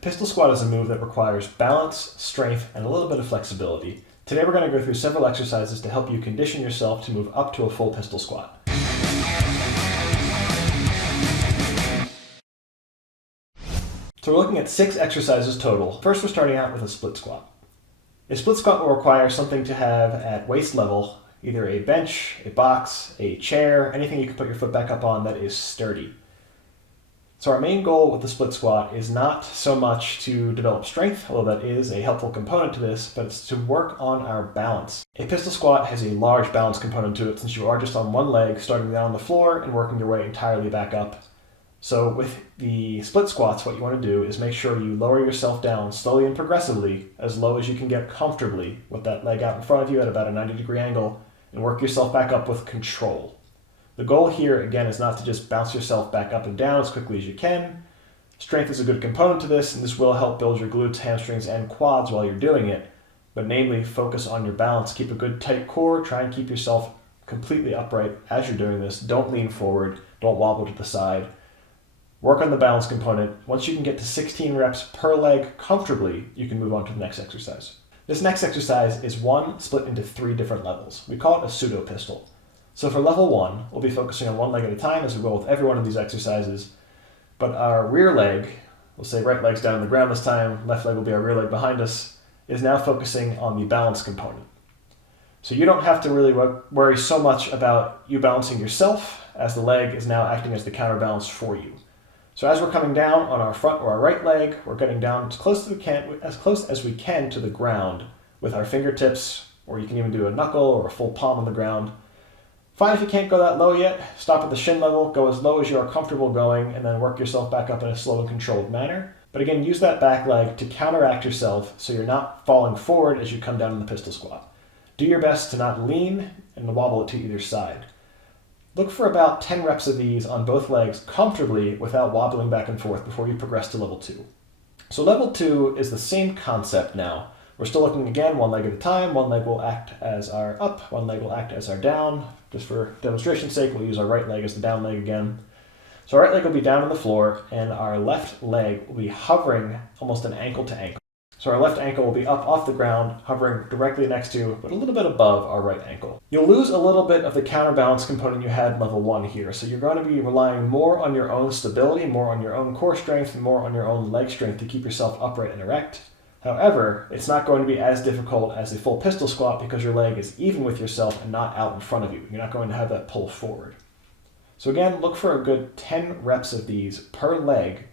Pistol squat is a move that requires balance, strength, and a little bit of flexibility. Today we're going to go through several exercises to help you condition yourself to move up to a full pistol squat. So we're looking at 6 exercises total. First, we're starting out with a split squat. A split squat will require something to have at waist level, either a bench, a box, a chair, anything you can put your foot back up on that is sturdy. So our main goal with the split squat is not so much to develop strength, although that is a helpful component to this, but it's to work on our balance. A pistol squat has a large balance component to it since you are just on one leg, starting down on the floor and working your way entirely back up. So with the split squats, what you want to do is make sure you lower yourself down slowly and progressively, as low as you can get comfortably with that leg out in front of you at about a 90-degree angle, and work yourself back up with control. The goal here, again, is not to just bounce yourself back up and down as quickly as you can. Strength is a good component to this, and this will help build your glutes, hamstrings, and quads while you're doing it. But namely, focus on your balance. Keep a good tight core. Try and keep yourself completely upright as you're doing this. Don't lean forward. Don't wobble to the side. Work on the balance component. Once you can get to 16 reps per leg comfortably, you can move on to the next exercise. This next exercise is one split into 3 different levels. We call it a pseudo pistol. So for level 1, we'll be focusing on one leg at a time as we go with every one of these exercises. But our rear leg, we'll say right leg's down on the ground this time, left leg will be our rear leg behind us, is now focusing on the balance component. So you don't have to really worry so much about you balancing yourself, as the leg is now acting as the counterbalance for you. So as we're coming down on our front or our right leg, we're getting down as close as we can to the ground with our fingertips, or you can even do a knuckle or a full palm on the ground. Fine if you can't go that low yet, stop at the shin level, go as low as you are comfortable going, and then work yourself back up in a slow and controlled manner. But again, use that back leg to counteract yourself so you're not falling forward as you come down in the pistol squat. Do your best to not lean and to wobble it to either side. Look for about 10 reps of these on both legs comfortably without wobbling back and forth before you progress to level 2. So level 2 is the same concept now. We're still looking again one leg at a time. One leg will act as our up, one leg will act as our down. Just for demonstration's sake, we'll use our right leg as the down leg again. So our right leg will be down on the floor, and our left leg will be hovering almost an ankle to ankle. So our left ankle will be up off the ground, hovering directly next to, but a little bit above our right ankle. You'll lose a little bit of the counterbalance component you had in level 1 here, so you're going to be relying more on your own stability, more on your own core strength, and more on your own leg strength to keep yourself upright and erect. However, it's not going to be as difficult as a full pistol squat because your leg is even with yourself and not out in front of you. You're not going to have that pull forward. So again, look for a good 10 reps of these per leg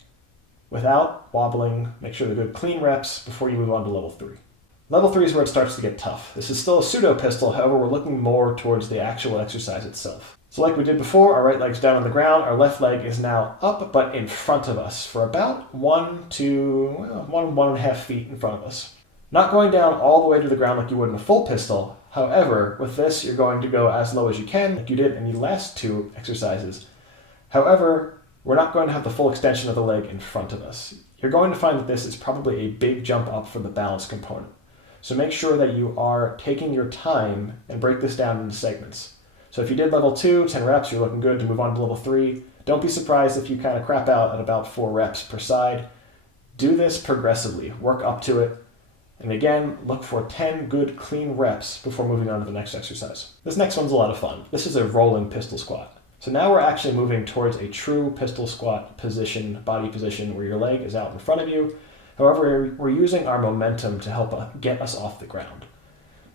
without wobbling. Make sure they're good clean reps before you move on to level 3. Level 3 is where it starts to get tough. This is still a pseudo pistol, however, we're looking more towards the actual exercise itself. So like we did before, our right leg's down on the ground, our left leg is now up but in front of us for about 1 to 1.5 feet in front of us. Not going down all the way to the ground like you would in a full pistol. However, with this, you're going to go as low as you can, like you did in the last 2 exercises. However, we're not going to have the full extension of the leg in front of us. You're going to find that this is probably a big jump up for the balance component. So make sure that you are taking your time and break this down into segments. So if you did level 2, 10 reps, you're looking good to move on to level 3. Don't be surprised if you kind of crap out at about 4 reps per side. Do this progressively. Work up to it. And again, look for 10 good clean reps before moving on to the next exercise. This next one's a lot of fun. This is a rolling pistol squat. So now we're actually moving towards a true pistol squat position, body position, where your leg is out in front of you. However, we're using our momentum to help get us off the ground.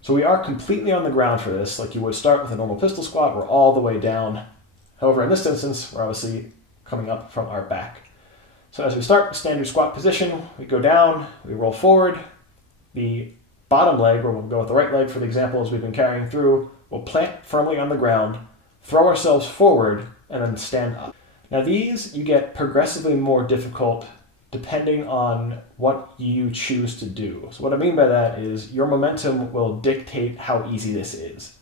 So we are completely on the ground for this, like you would start with a normal pistol squat. We're all the way down. However, in this instance, we're obviously coming up from our back. So as we start standard squat position, we go down, we roll forward. The bottom leg, where we'll go with the right leg for the example as we've been carrying through, we'll plant firmly on the ground, throw ourselves forward, and then stand up. Now these you get progressively more difficult depending on what you choose to do. So what I mean by that is your momentum will dictate how easy this is.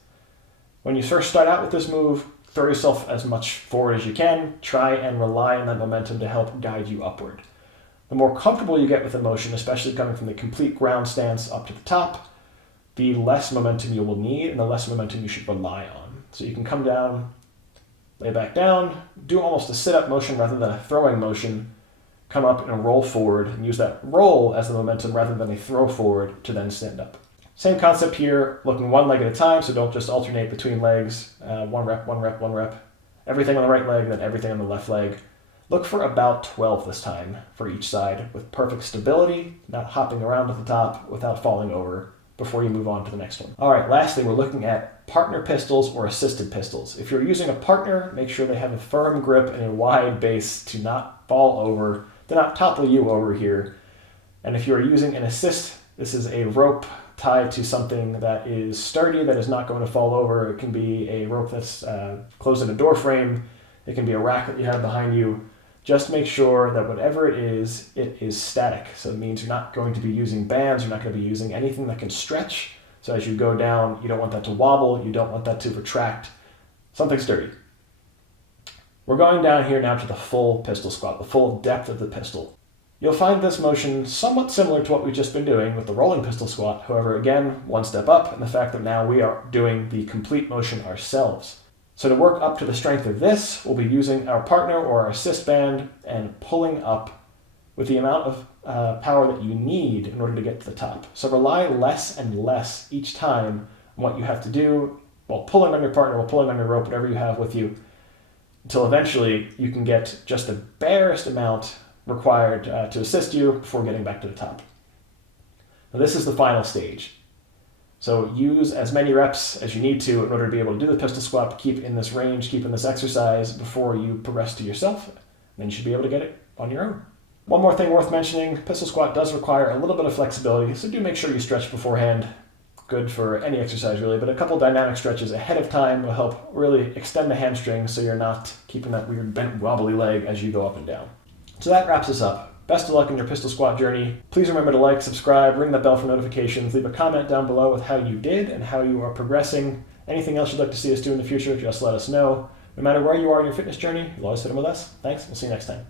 When you first start out with this move, throw yourself as much forward as you can. Try and rely on that momentum to help guide you upward. The more comfortable you get with the motion, especially coming from the complete ground stance up to the top, the less momentum you will need and the less momentum you should rely on. So you can come down, lay back down, do almost a sit-up motion rather than a throwing motion, come up and roll forward and use that roll as the momentum rather than a throw forward to then stand up. Same concept here, looking one leg at a time, so don't just alternate between legs, one rep, one rep, one rep. Everything on the right leg, then everything on the left leg. Look for about 12 this time for each side with perfect stability, not hopping around at the top without falling over before you move on to the next one. All right, lastly, we're looking at partner pistols or assisted pistols. If you're using a partner, make sure they have a firm grip and a wide base to not fall over, to not topple you over here. And if you're using an assist, this is a rope tied to something that is sturdy, that is not going to fall over. It can be a rope that's closed in a door frame. It can be a rack that you have behind you. Just make sure that whatever it is static. So it means you're not going to be using bands, you're not going to be using anything that can stretch. So as you go down, you don't want that to wobble, you don't want that to retract. Something sturdy. We're going down here now to the full pistol squat, the full depth of the pistol. You'll find this motion somewhat similar to what we've just been doing with the rolling pistol squat. However, again, one step up, and the fact that now we are doing the complete motion ourselves. So to work up to the strength of this, we'll be using our partner or our assist band and pulling up with the amount of power that you need in order to get to the top. So rely less and less each time on what you have to do while pulling on your partner, while pulling on your rope, whatever you have with you, until eventually you can get just the barest amount required to assist you before getting back to the top. Now this is the final stage. So use as many reps as you need to in order to be able to do the pistol squat, keep in this range, keep in this exercise before you progress to yourself. Then you should be able to get it on your own. One more thing worth mentioning, pistol squat does require a little bit of flexibility, so do make sure you stretch beforehand. Good for any exercise really, but a couple dynamic stretches ahead of time will help really extend the hamstring so you're not keeping that weird bent wobbly leg as you go up and down. So that wraps us up. Best of luck in your pistol squat journey. Please remember to like, subscribe, ring that bell for notifications, leave a comment down below with how you did and how you are progressing. Anything else you'd like to see us do in the future, just let us know. No matter where you are in your fitness journey, you'll always fit in with us. Thanks, we'll see you next time.